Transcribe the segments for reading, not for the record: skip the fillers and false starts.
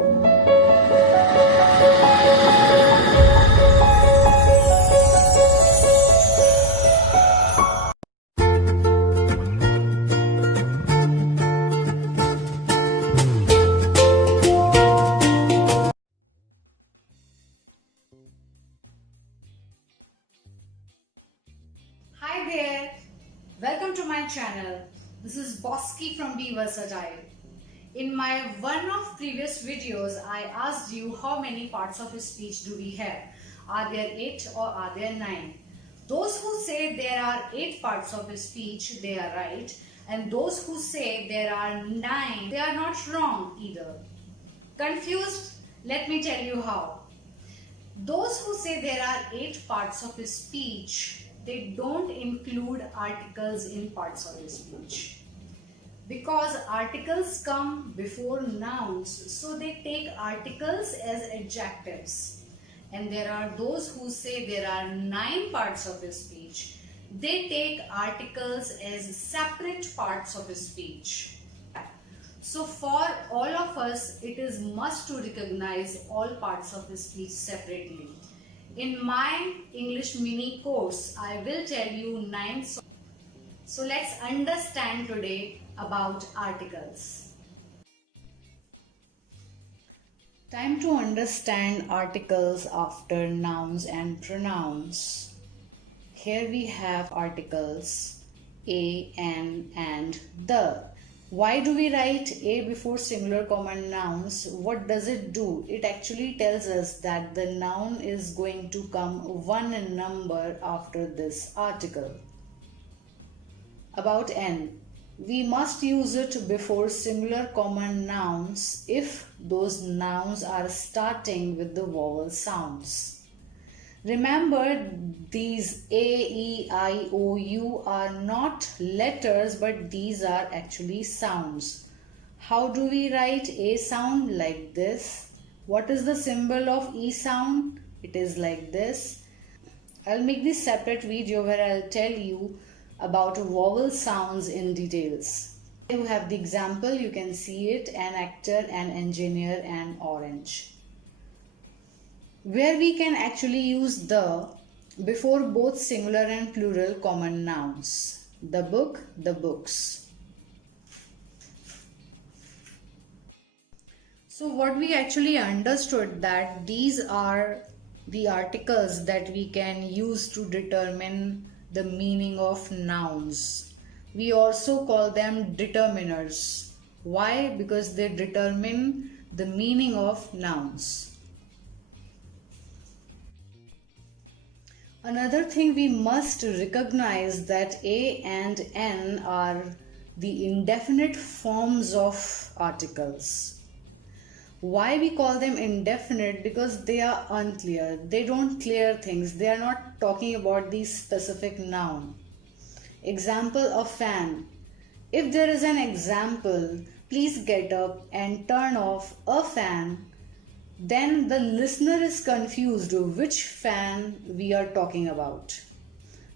Hi there, welcome to my channel. This is Bosky from Be Versatile. In my one of previous videos, I asked you how many parts of speech do we have? Are there 8 or are there 9? Those who say there are 8 parts of speech, they are right. And those who say there are 9, they are not wrong either. Confused? Let me tell you how. Those who say there are 8 parts of speech, they don't include articles in parts of speech. Because articles come before nouns, so they take articles as adjectives. And there are those who say there are 9 parts of speech. They take articles as separate parts of speech. So for all of us, it is must to recognize all parts of speech separately. In my English mini course, I will tell you 9. So let's understand today about articles. Time to understand articles after nouns and pronouns. Here we have articles a, an, and the. Why do we write a before singular common nouns? What does it do? It actually tells us that the noun is going to come one in number after this article. About n. We must use it before singular common nouns if those nouns are starting with the vowel sounds. Remember, these A, E, I, O, U are not letters, but these are actually sounds. How do we write A sound? Like this. What is the symbol of E sound? It is like this. I'll make this separate video where I'll tell you about vowel sounds in details. You have the example, you can see it, an actor, an engineer, and orange. Where we can actually use the before both singular and plural common nouns. The book, the books. So what we actually understood that these are the articles that we can use to determine the meaning of nouns. We also call them determiners. Why? Because they determine the meaning of nouns. Another thing we must recognize that a and n are the indefinite forms of articles. Why we call them indefinite? Because they are unclear. They don't clear things. They are not talking about the specific noun. Example, a fan. If there is an example, please get up and turn off a fan, then the listener is confused which fan we are talking about.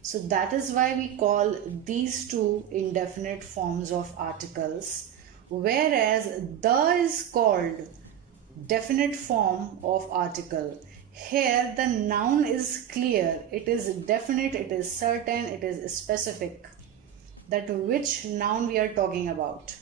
So that is why we call these two indefinite forms of articles, whereas the is called definite form of article. Here the noun is clear, it is definite, it is certain, it is specific that which noun we are talking about.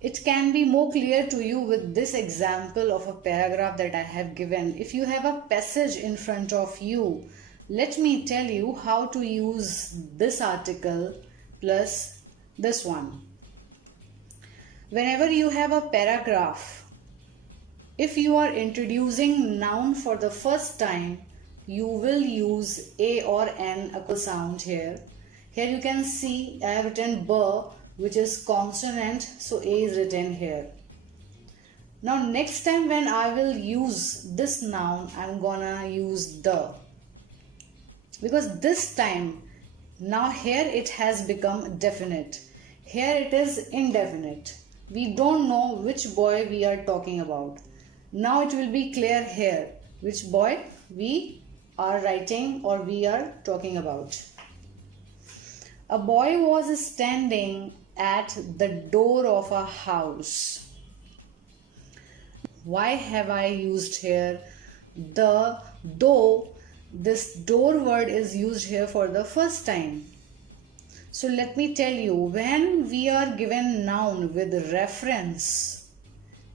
It can be more clear to you with this example of a paragraph that I have given. If you have a passage in front of you, let me tell you how to use this article plus this one. Whenever you have a paragraph, if you are introducing noun for the first time, you will use a or an sound here. Here you can see I have written b, which is consonant, so a is written here. Now next time when I will use this noun, I'm gonna use the, because this time now here it has become definite, here it is indefinite. We don't know which boy we are talking about. Now it will be clear here which boy we are writing or we are talking about. A boy was standing at the door of a house. Why have I used here the, though this door word is used here for the first time? So let me tell you, when we are given noun with reference,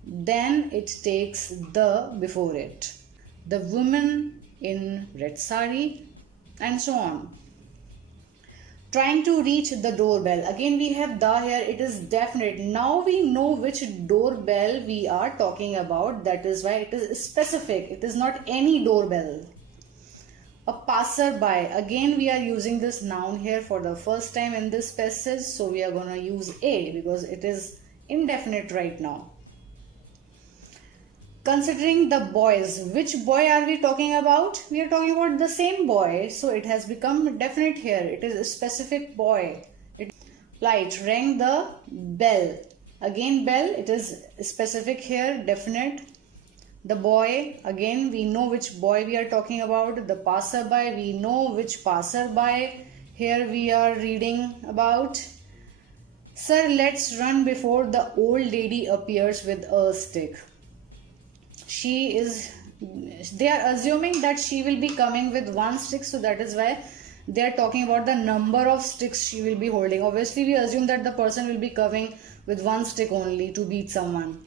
then it takes the before it. The woman in red sari, and so on. Trying to reach the doorbell. Again we have the here, it is definite. Now we know which doorbell we are talking about. That is why it is specific. It is not any doorbell. A passerby. Again we are using this noun here for the first time in this passage. So we are going to use a because it is indefinite right now. Considering the boys, which boy are we talking about? We are talking about the same boy, so it has become definite here. It is a specific boy. Light rang the bell. Again bell, it is specific here, definite. The boy, again we know which boy we are talking about. The passerby, we know which passerby here we are reading about. Sir, let's run before the old lady appears with a stick. They are assuming that she will be coming with one stick, so that is why they are talking about the number of sticks she will be holding. Obviously we assume that the person will be coming with one stick only to beat someone.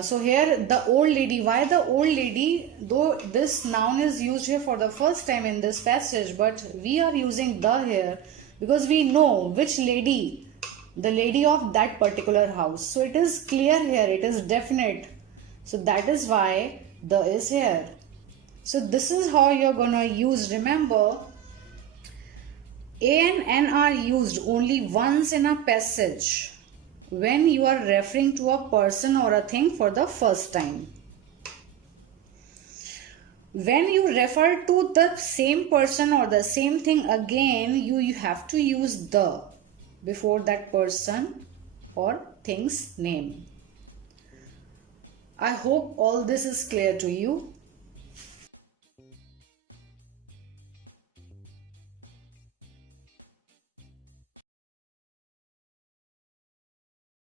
So here the old lady. Why the old lady? Though this noun is used here for the first time in this passage, but we are using the here because we know which lady, the lady of that particular house. So it is clear here, it is definite. So that is why the is here. So this is how you're gonna use. Remember, a and n are used only once in a passage when you are referring to a person or a thing for the first time. When you refer to the same person or the same thing again, you have to use the before that person or thing's name. I hope all this is clear to you.